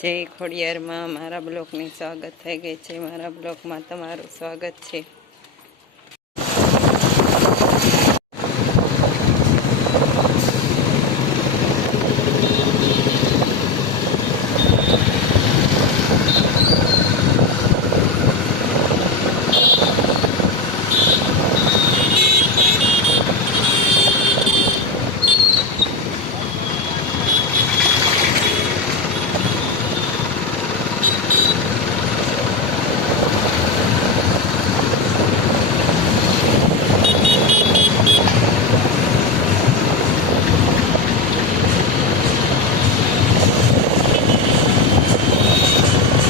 જય ખોડિયારમાં મારા બ્લોગની સ્વાગત થઈ ગઈ છે। મારા બ્લોગમાં તમારું સ્વાગત છે।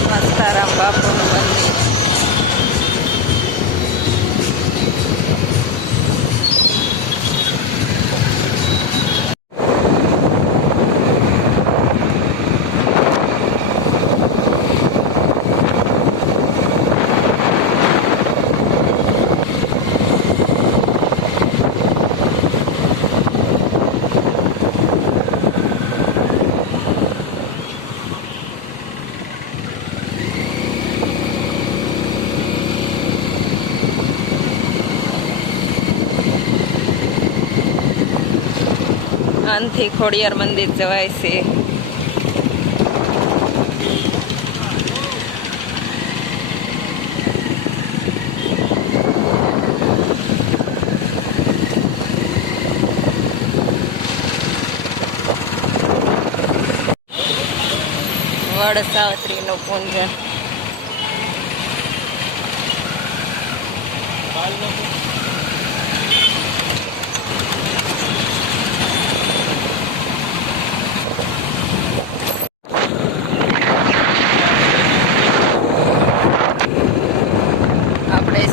મસ્તારામ બાપુનું મંદિર આનથી ખોડિયાર મંદિર જવાય છે। વડ સાવત્રીનું પૂંજન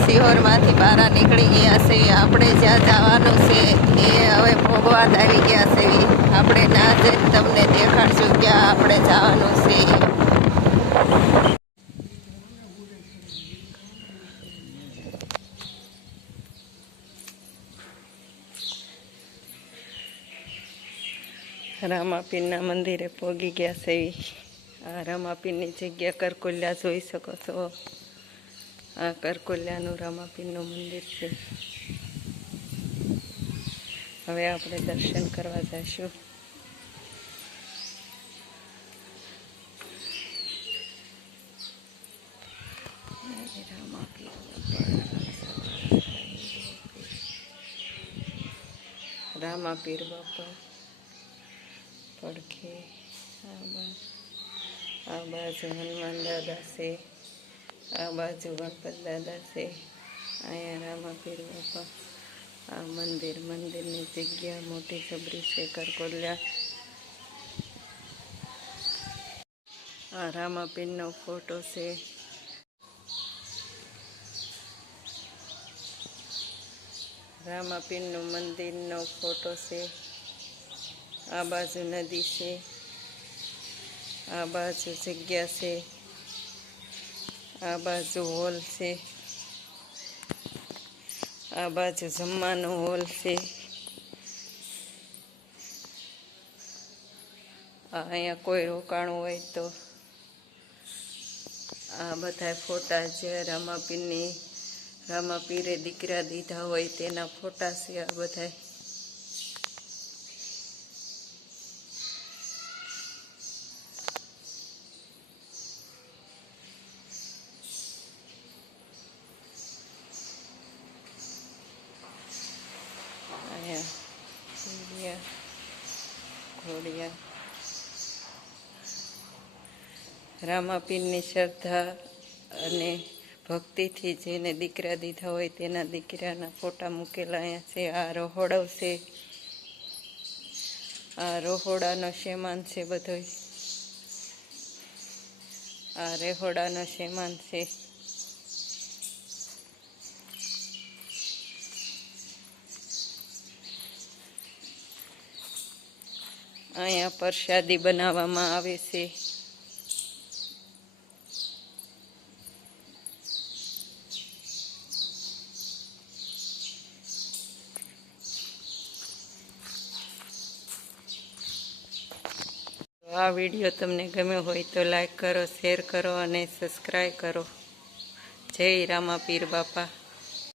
સિહોરમાંથી બહાર નીકળી ગયા છે। આપણે જ્યાં જવાનું છે એ હવે ભોગવાદ આવી ગયા છે। આપણે ના જઈને તમને દેખાડશું ક્યાં આપણે જવાનું છે। રામાપીરના મંદિરે પહોંચી ગયા છે। આ રામાપીરની જગ્યા કરકોલિયા જોઈ શકો છો। આ કરકોલિયાનું રામાપીરનું મંદિર છે। હવે આપણે દર્શન કરવા જઈશું। રામાપીર બાપા પડખે આ બાજુ હનુમાન દાદા છે। આ બાજુ ગણપત દાદા છે। અહીંયા રામાપીર બાપા। આ મંદિરની જગ્યા મોટી સબરી છે કરકોલિયા। આ રામાપીરનો ફોટો છે। રામાપીરનું મંદિરનો ફોટો છે। આ બાજુ નદી છે। આ બાજુ જગ્યા છે। આ બાજુ હોલ છે। આ બાજુ જમવાનો હોલ છે। અહીંયા કોઈ રોકાણું હોય તો આ બધા ફોટા છે રામાપીરે દીકરા દીધા હોય તેના ફોટા છે આ બધા। ખોડિયાર રામાપીરની શ્રદ્ધા અને ભક્તિથી જેને દીકરા દીધા હોય તેના દીકરાના ફોટા મૂકેલા અહીંયા છે। આ રહોડો છે। આ રહોડાનો શેમાન છે બધો। આ રેહોડાનો શેમાન છે। અહીંયા પ્રસાદી બનાવવામાં આવે છે। આ વિડીયો તમને ગમ્યો હોય તો લાઈક કરો, શેર કરો અને સબસ્ક્રાઈબ કરો. જય રામાપીર બાપા.